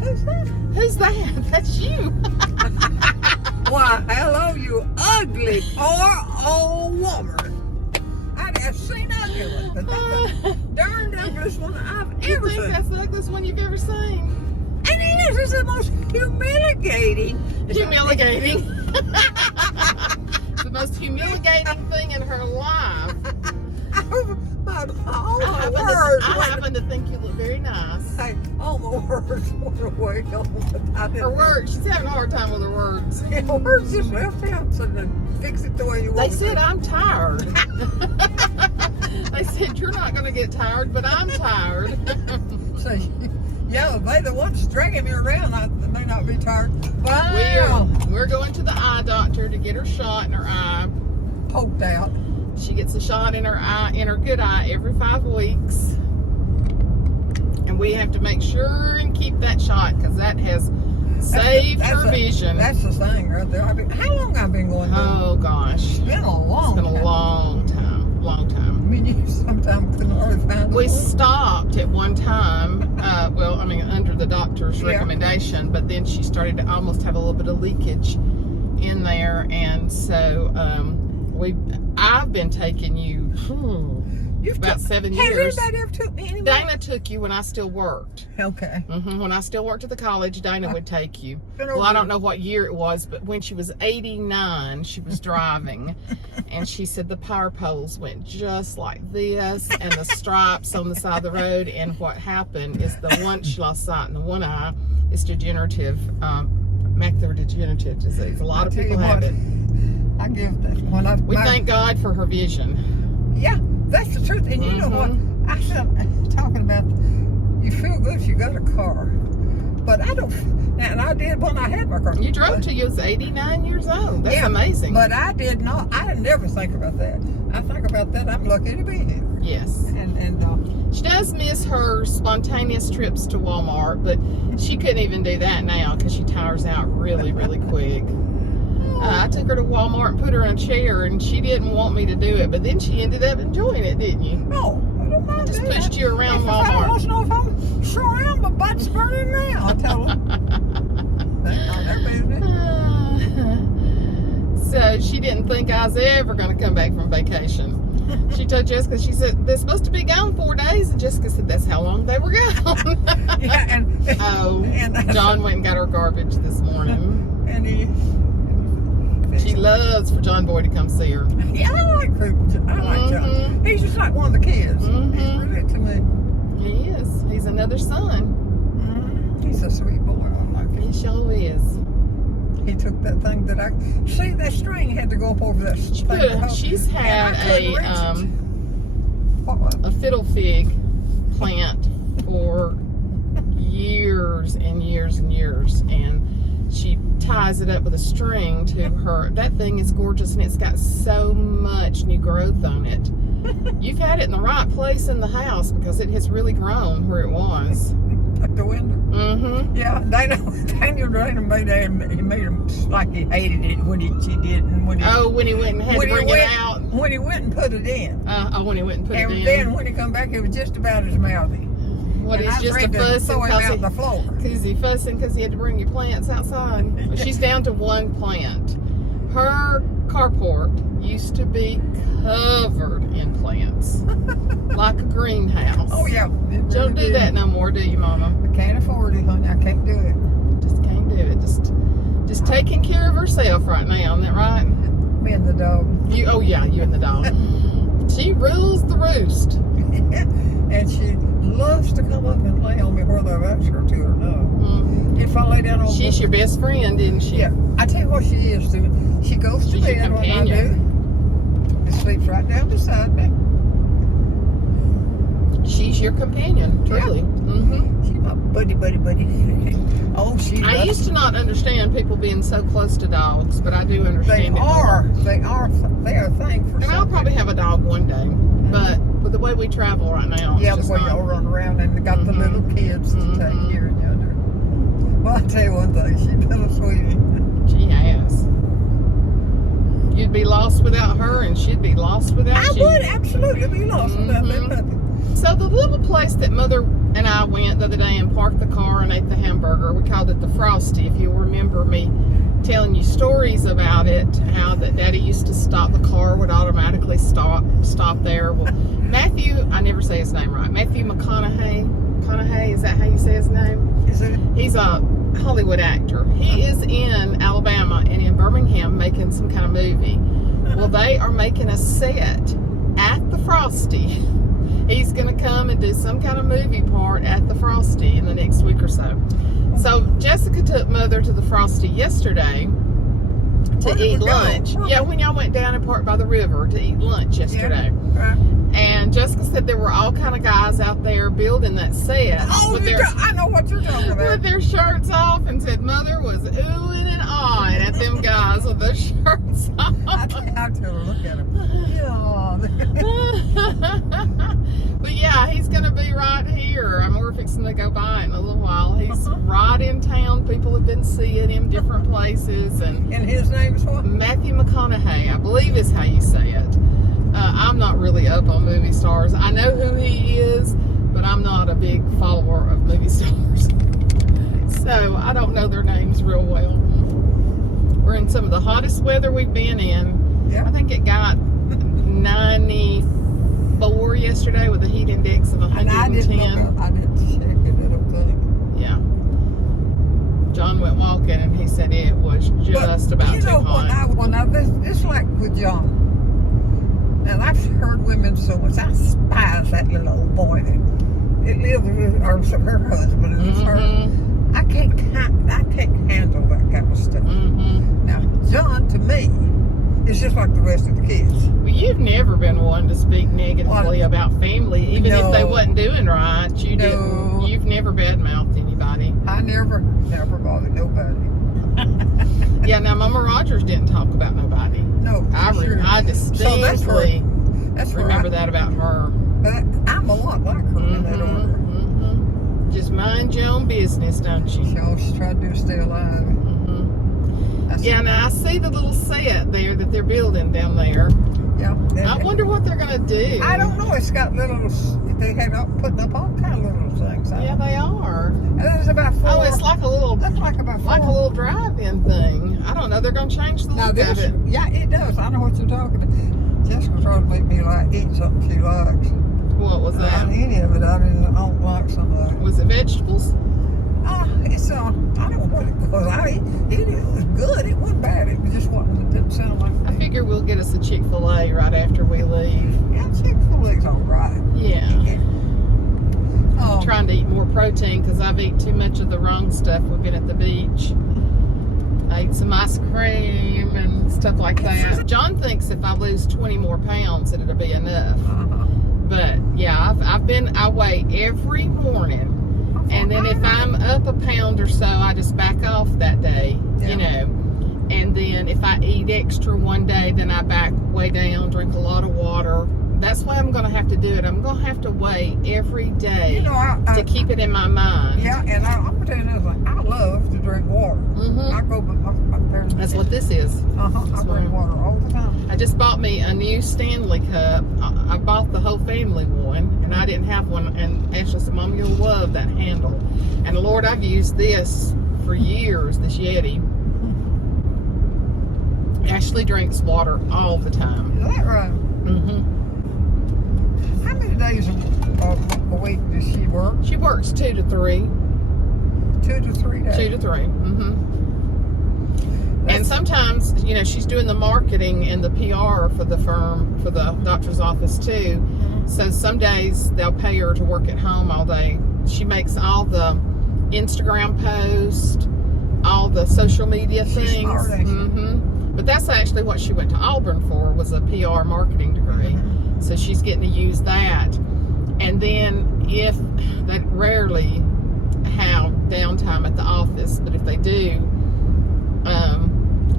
Who's that? Who's that? That's you. Why, hello, you ugly, poor old woman. I have seen ugly one, but that's the darn ugliest one I've You ever think seen. that's the ugliest one you've ever seen? And it is the most humiliating. Humiliating. The most humiliating thing in her life. All my words. I happen to think you look very nice. Hey, all my words went away. Her words, she's having a hard time with her words. Yeah, words just left out, so to fix it the way you want. They said I'm tired. They said you're not going to get tired, but I'm tired. So, yeah, they the ones dragging me around. I may not be tired. Wow. We're going to the eye doctor to get her shot in her eye. Poked out. She gets a shot in her eye, in her good eye, every 5 weeks. And we have to make sure and keep that shot because that has saved her vision. That's the thing right there. How long I've been going? Oh gosh, it's been a long. It's been a long time. Long time. I mean, you sometimes can hardly find. We stopped at one time. Well, I mean, under the doctor's recommendation, but then she started to almost have a little bit of leakage in there, and so I've been taking you about 7 years. Has anybody ever took me anywhere? Dana took you when I still worked. Okay. When I still worked at the college, Dana would take you. Well, I don't know what year it was, but when she was 89, she was driving, and she said the power poles went just like this, and the stripes on the side of the road, and what happened is the one, she lost sight in the one eye, is degenerative, macular degenerative disease. A lot of people have it. I give that. We thank God for her vision. Yeah, that's the truth. And you know what? I said, talking about, you feel good if you got a car. But I don't, and I did when I had my car. You drove till you was 89 years old. That's amazing. But I did not, I never think about that. I think about that, I'm lucky to be here. Yes. And she does miss her spontaneous trips to Walmart, but she couldn't even do that now because she tires out really, really quick. I took her to Walmart and put her in a chair, and she didn't want me to do it, but then she ended up enjoying it, didn't you? No, I don't mind. Just pushed you around Walmart. I don't know if I'm sure am, my butt's burning now. I tell them. So she didn't think I was ever going to come back from vacation. She told Jessica, she said, they're supposed to be gone 4 days, and Jessica said that's how long they were gone. Yeah, and John went and got her garbage this morning. And she loves for John Boy to come see her. Yeah, I like John. He's just like one of the kids. He's really to me. He is. He's another son. He's a sweet boy. I like him. He sure is. He took that thing that that string had to go up over that thing. She's had a fiddle fig plant for years and years and years, and she ties it up with a string to her. That thing is gorgeous, and it's got so much new growth on it. You've had it in the right place in the house because it has really grown where it was. At the window. Yeah, Dana made him like he hated it when she didn't. When he went and had to bring it out. When he went and put it in. When he went and put it in. And then when he come back, it was just about as mouthy. What is just a fussing because he fussing because he had to bring your plants outside. Well, she's down to one plant. Her carport used to be covered in plants, like a greenhouse. Oh yeah. Don't do that no more, do you, Mama? I can't afford it, honey. I can't do it. Just can't do it. Just taking care of herself right now. Isn't that right? Me and the dog. You and the dog. She rules the roost. And she loves to come up and lay on me whether I've asked her to or not. If I lay down on she's your best friend, isn't she? Yeah. I tell you what she is, too. She goes to bed when I do. And sleeps right down beside me. She's your companion, truly. She's my buddy. Oh, I used to not understand people being so close to dogs, but I do understand They are a thing for And I'll probably have a dog one day, but with the way we travel right now, yeah, the way y'all run around and they got the little kids to take here and yonder. Well, I'll tell you one thing, she's been a sweetie. She has. You'd be lost without her, and she'd be lost without you. I would absolutely be lost without that puppy. So the little place that Mother and I went the other day and parked the car and ate the hamburger. We called it the Frosty. If you'll remember me telling you stories about it, how that Daddy used to stop the car, would automatically stop there. Well, Matthew, I never say his name right. Matthew McConaughey, is that how you say his name? Is it? He's a Hollywood actor. He is in Alabama and in Birmingham making some kind of movie. Well, they are making a set at the Frosty. He's going to come and do some kind of movie part at the Frosty in the next week or so. So Jessica took Mother to the Frosty yesterday to eat lunch. Yeah, when y'all went down and parked by the river to eat lunch yesterday. Yeah. Right. And Jessica said there were all kind of guys out there building that set. Oh, I know what you're talking about. With their shirts off, and said Mother was oohing and awing at them guys with their shirts off. I tell her, look at him. But yeah, he's going to be right here. We're fixing to go by in a little while. He's right in town. People have been seeing him different places. And his name is what? Matthew McConaughey, I believe is how you say it. I'm not really up on movie stars. I know who he is, but I'm not a big follower of movie stars. So I don't know their names real well. We're in some of the hottest weather we've been in. Yeah. I think it got 94 yesterday with a heat index of 110. I didn't check it, I don't think. Yeah. John went walking and he said it was just about too hot. It's like with John. And I've heard women so much. I despise that little old boy that it lives with her husband. And it's her. I can't handle that kind of stuff. Now, John, to me, is just like the rest of the kids. Well, you've never been one to speak negatively about family, even if they wasn't doing right. You've never badmouthed anybody. I never bothered nobody. Yeah, now Mama Rogers didn't talk about nobody. No, I distinctly remember that about her. But I'm a lot like her in that order. Just mind your own business, don't you? She's trying to stay alive. Yeah, now I see the little set there that they're building down there. Yeah. I wonder what they're going to do. I don't know. It's got they have putting up all kind of little things. Yeah, they are. And there's about 4. Oh, it's like a little. That's like about 4. Like a little drive-in thing. I don't know. They're going to change the look of it. Yeah, it does. I know what you're talking about. Jessica's trying to make me eat something she likes. What was that? Not any of it. I don't like some of it. Was it vegetables? It's I don't know what it was. It was good. It wasn't bad. It just didn't sound like I figure we'll get us a Chick-fil-A right after we leave. Yeah, Chick-fil-A's all right. Yeah. I'm trying to eat more protein because I've eaten too much of the wrong stuff. We've been at the beach. I ate some ice cream and stuff like that. John thinks if I lose 20 more pounds that it'll be enough. But yeah, I weigh every morning. And then if I'm up a pound or so, I just back off that day, you know. And then if I eat extra one day, then I back way down, drink a lot of water. That's why I'm going to have to do it. I'm going to have to weigh every day to keep it in my mind. Yeah, and I'm going to tell you another thing. I love to drink water. I go with my parents. That's what this is. I drink water all the time. I just bought me a new Stanley cup. I bought the whole family one, and I didn't have one. And Ashley said, Mom, you'll love that handle. And Lord, I've used this for years, this Yeti. Ashley drinks water all the time. Is that right? How many days a week does she work? She works 2 to 3. 2 to 3 days. 2 to 3. And sometimes, you know, she's doing the marketing and the PR for the firm, for the doctor's office too. So some days they'll pay her to work at home all day. She makes all the Instagram posts, all the social media things. She's smart, But that's actually what she went to Auburn for, was a PR marketing degree. So she's getting to use that. And then if they rarely have downtime at the office, but if they do,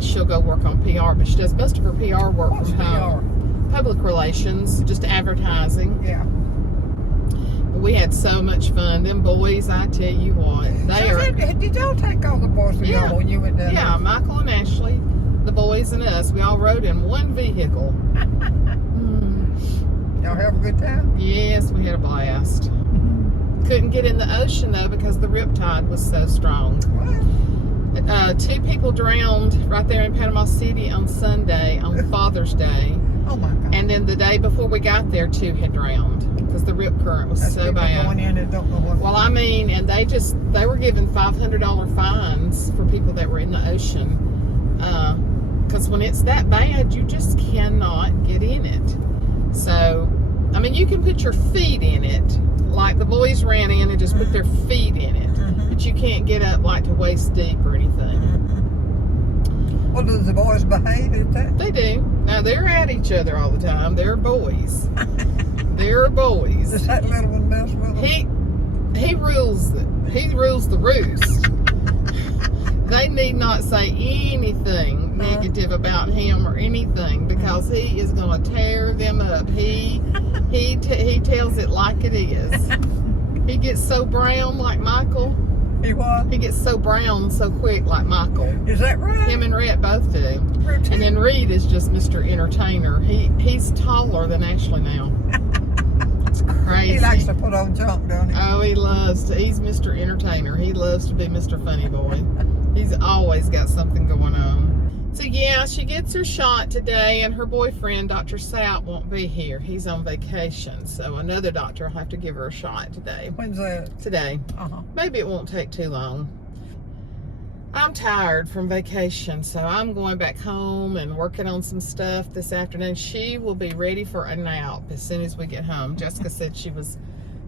she'll go work on PR. But she does most of her PR work from home. Public relations, just advertising. Yeah. We had so much fun. Them boys, I tell you what, Did y'all take all the boys with y'all when you went down? Yeah, Michael and Ashley, the boys and us, we all rode in one vehicle. Y'all have a good time? Yes, we had a blast. Couldn't get in the ocean though because the riptide was so strong. 2 people drowned right there in Panama City on Sunday on Father's Day. Oh my God. And then the day before we got there, 2 had drowned because the rip current was so bad. Going in and don't know what. Well, I mean, and they were giving $500 fines for people that were in the ocean. Because when it's that bad, you just cannot get in it. So, I mean, you can put your feet in it. Like the boys ran in and just put their feet in it. But you can't get up like to waist deep or anything. Well, do the boys behave at that? They do. Now, they're at each other all the time. They're boys. They're boys. Does that little one mess with them? He rules the roost. They need not say anything negative about him or anything because he is going to tear them up. He tells it like it is. He gets so brown like Michael. He what? He gets so brown so quick like Michael. Is that right? Him and Rhett both do. And then Reed is just Mr. Entertainer. He's taller than Ashley now. It's crazy. He likes to put on junk, don't he? Oh, he loves to. He's Mr. Entertainer. He loves to be Mr. Funny Boy. He's always got something going on. So yeah, she gets her shot today, and her boyfriend, Dr. Sapp, won't be here. He's on vacation, so another doctor will have to give her a shot today. When's that? Today. Maybe it won't take too long. I'm tired from vacation, so I'm going back home and working on some stuff this afternoon. She will be ready for a nap as soon as we get home. Jessica said she was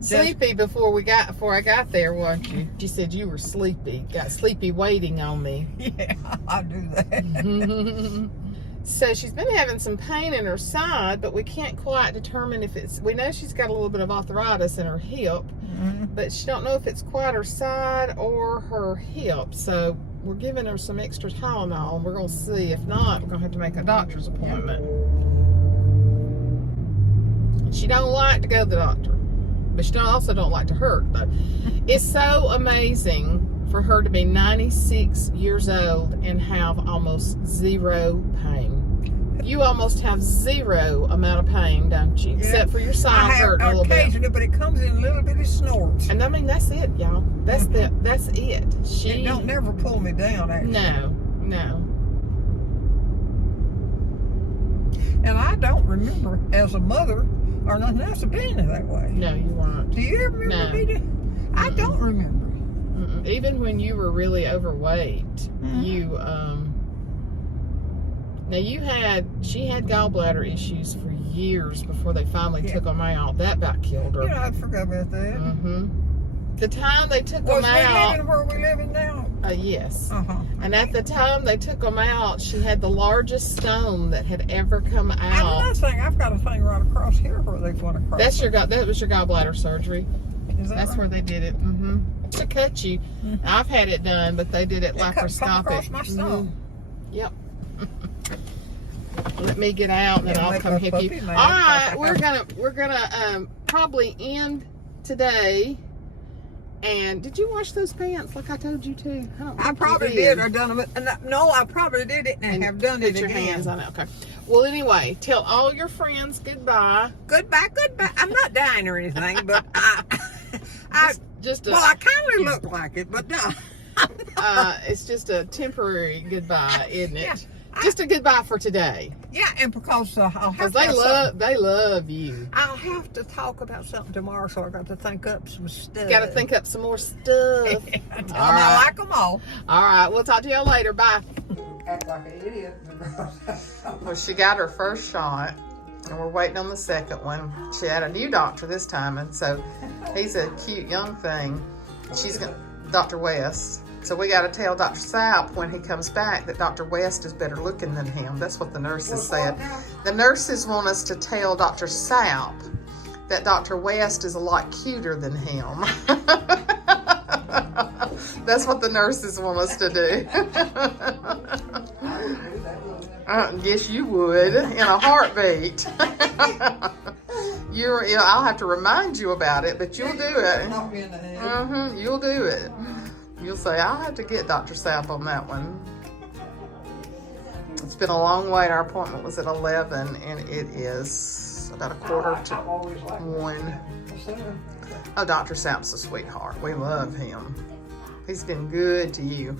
sleepy before I got there, wasn't you? She said you were sleepy. Got sleepy waiting on me. Yeah, I do that. So she's been having some pain in her side, but we can't quite determine if it's. We know she's got a little bit of arthritis in her hip, but she don't know if it's quite her side or her hip. So we're giving her some extra Tylenol, and we're going to see. If not, we're going to have to make a doctor's appointment. She don't like to go to the doctor, but she also don't like to hurt. Though it's so amazing for her to be 96 years old and have almost zero pain. You almost have zero amount of pain, don't you? Yeah. Except for your side hurting a little bit. Occasionally, but it comes in a little bit of snorts. And I mean, that's it, y'all. That's it. It don't never pull me down, actually. No. And I don't remember as a mother or nothing else being that way. No, you weren't. Do you ever remember being? I don't remember. Even when you were really overweight, you now she had gallbladder issues for years before they finally took them out. That about killed her. Yeah, I forgot about that. The time they took them out. Was we living where we living now? Yes. And at the time they took them out, she had the largest stone that had ever come out. Another thing, I've got a thing right across here where they went across. That was your gallbladder surgery. That's right? Where they did it. To cut you. I've had it done, but they did it laparoscopic. Come across my stone. Yep. Let me get out, and then I'll come help you. All right, we're gonna probably end today. And did you wash those pants like I told you to? I probably did or done them. No, I probably did it and have done it again. Put your hands on it. Okay. Well, anyway, tell all your friends goodbye. Goodbye. I'm not dying or anything, but I kind of look like it, but no. It's just a temporary goodbye, isn't it? Yeah. Just a goodbye for today. Yeah, and because I'll have to they love you. I'll have to talk about something tomorrow, so I got to think up some stuff. Got to think up some more stuff. I like them all. All right, we'll talk to y'all later. Bye. Act like an idiot. Well, she got her first shot, and we're waiting on the second one. She had a new doctor this time, and so he's a cute young thing. She's Dr. West. So we got to tell Dr. Sapp when he comes back that Dr. West is better looking than him. That's what the nurses said. The nurses want us to tell Dr. Sapp that Dr. West is a lot cuter than him. That's what the nurses want us to do. Yes, you would, in a heartbeat. I'll have to remind you about it, but you'll do it. You'll do it. You'll say, I'll have to get Dr. Sapp on that one. It's been a long wait. Our appointment was at 11, and it is It's about 1:45. Oh, Dr. Sapp's a sweetheart. We love him. He's been good to you.